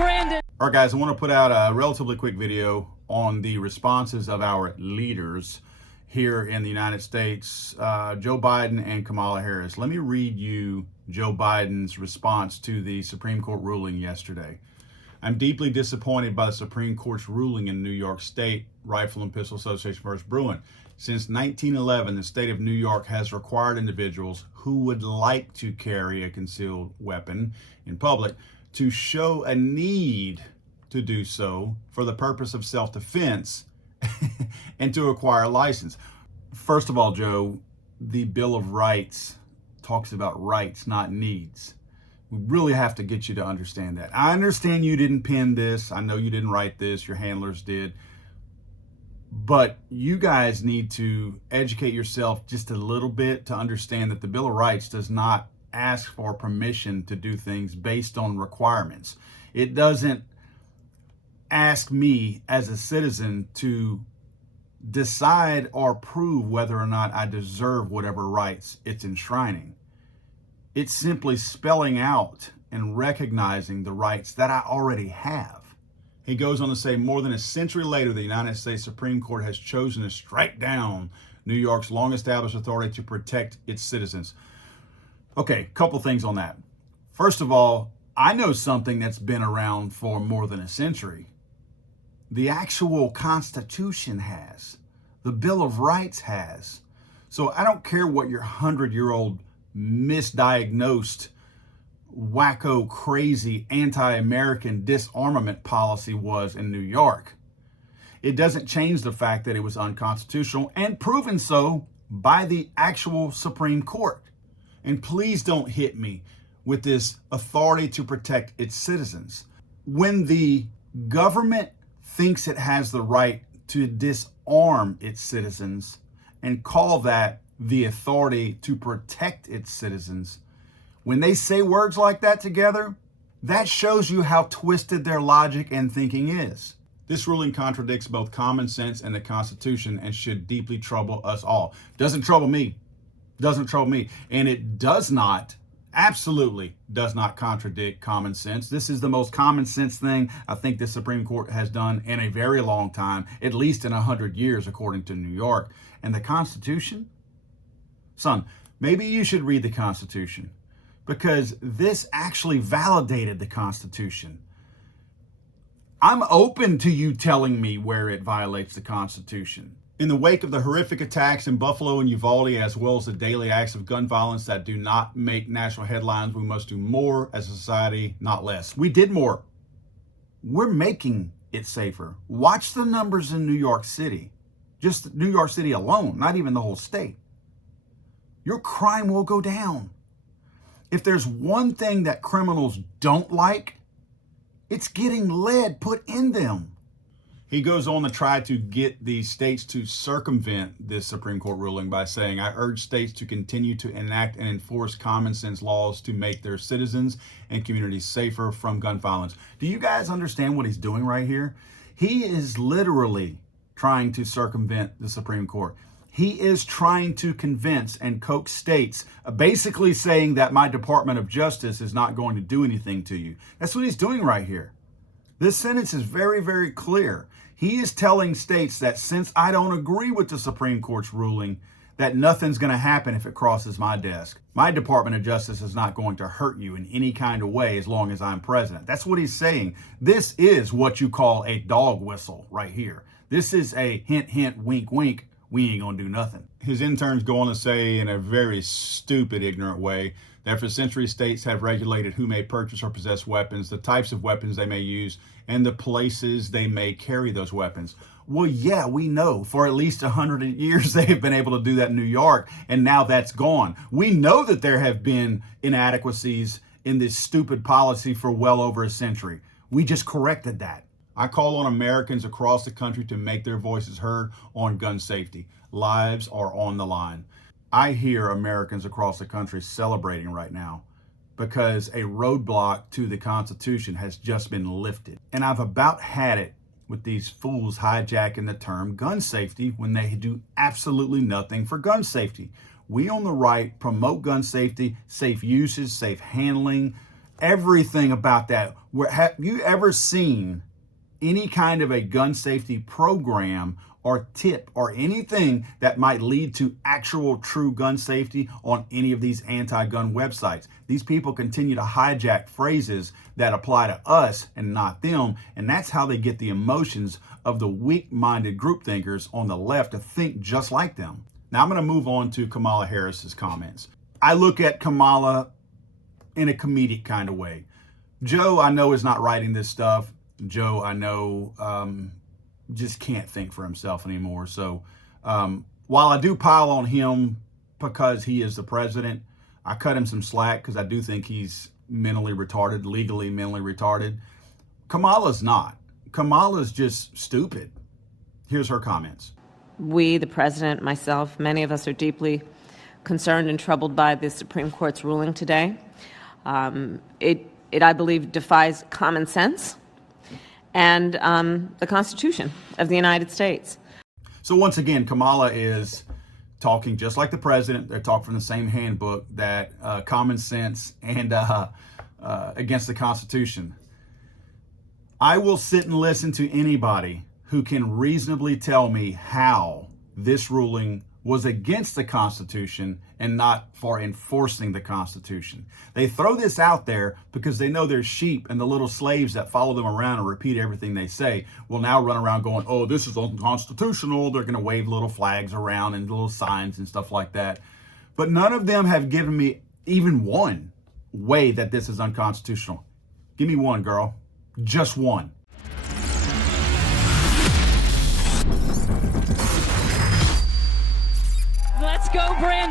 Brandon. All right, guys, I want to put out a relatively quick video on the responses of our leaders here in the United States, Joe Biden and Kamala Harris. Let me read you Joe Biden's response to the Supreme Court ruling yesterday. I'm deeply disappointed by the Supreme Court's ruling in New York State Rifle and Pistol Association versus Bruin. Since 1911, the state of New York has required individuals who would like to carry a concealed weapon in public to show a need to do so for the purpose of self-defense and to acquire a license. First of all, Joe, the Bill of Rights talks about rights, not needs. We really have to get you to understand that. I understand you didn't pen this. I know you didn't write this. Your handlers did. But you guys need to educate yourself just a little bit to understand that the Bill of Rights does not ask for permission to do things based on requirements. It doesn't ask me as a citizen to decide or prove whether or not I deserve whatever rights it's enshrining. It's simply spelling out and recognizing the rights that I already have. He goes on to say, more than a century later, the United States Supreme Court has chosen to strike down New York's long-established authority to protect its citizens. Okay, couple things on that. First of all, I know something that's been around for more than a century. The actual Constitution has. The Bill of Rights has. So I don't care what your 100-year-old misdiagnosed, wacko, crazy, anti-American disarmament policy was in New York. It doesn't change the fact that it was unconstitutional and proven so by the actual Supreme Court. And please don't hit me with this authority to protect its citizens. When the government thinks it has the right to disarm its citizens and call that the authority to protect its citizens, when they say words like that together, that shows you how twisted their logic and thinking is. This ruling contradicts both common sense and the Constitution and should deeply trouble us all. Doesn't trouble me. Doesn't trouble me. And it does not, absolutely does not contradict common sense. This is the most common sense thing I think the Supreme Court has done in a very long time, at least in 100 years, according to New York. And the Constitution? Son, maybe you should read the Constitution, because this actually validated the Constitution. I'm open to you telling me where it violates the Constitution. In the wake of the horrific attacks in Buffalo and Uvalde, as well as the daily acts of gun violence that do not make national headlines, we must do more as a society, not less. We did more. We're making it safer. Watch the numbers in New York City. Just New York City alone, not even the whole state. Your crime will go down. If there's one thing that criminals don't like, it's getting lead put in them. He goes on to try to get the states to circumvent this Supreme Court ruling by saying, I urge states to continue to enact and enforce common sense laws to make their citizens and communities safer from gun violence. Do you guys understand what he's doing right here? He is literally trying to circumvent the Supreme Court. He is trying to convince and coax states, basically saying that my Department of Justice is not going to do anything to you. That's what he's doing right here. This sentence is very, very clear. He is telling states that since I don't agree with the Supreme Court's ruling, that nothing's going to happen if it crosses my desk. My Department of Justice is not going to hurt you in any kind of way as long as I'm president. That's what he's saying. This is what you call a dog whistle right here. This is a hint, hint, wink, wink. We ain't gonna do nothing. His interns go on to say in a very stupid, ignorant way that for centuries states have regulated who may purchase or possess weapons, the types of weapons they may use, and the places they may carry those weapons. Well, yeah, we know for at least 100 years they have been able to do that in New York, and now that's gone. We know that there have been inadequacies in this stupid policy for well over a century. We just corrected that. I call on Americans across the country to make their voices heard on gun safety. Lives are on the line. I hear Americans across the country celebrating right now because a roadblock to the Constitution has just been lifted. And I've about had it with these fools hijacking the term gun safety when they do absolutely nothing for gun safety. We on the right promote gun safety, safe usage, safe handling, everything about that. Have you ever seen any kind of a gun safety program or tip or anything that might lead to actual true gun safety on any of these anti-gun websites? These people continue to hijack phrases that apply to us and not them, and that's how they get the emotions of the weak-minded group thinkers on the left to think just like them. Now I'm going to move on to Kamala Harris's comments. I look at Kamala in a comedic kind of way. Joe, I know, is not writing this stuff. Joe, I know, just can't think for himself anymore. So while I do pile on him because he is the president, I cut him some slack because I do think he's mentally retarded, legally mentally retarded. Kamala's not. Kamala's just stupid. Here's her comments. We, the president, myself, many of us are deeply concerned and troubled by the Supreme Court's ruling today. It, I believe, defies common sense and the Constitution of the United States. So once again, Kamala is talking just like the president. They're talking from the same handbook, that common sense and against the Constitution. I will sit and listen to anybody who can reasonably tell me how this ruling was against the Constitution and not for enforcing the Constitution. They throw this out there because they know their sheep and the little slaves that follow them around and repeat everything they say will now run around going, oh, this is unconstitutional. They're going to wave little flags around and little signs and stuff like that. But none of them have given me even one way that this is unconstitutional. Give me one, girl. Just one. Let's go, Brandon.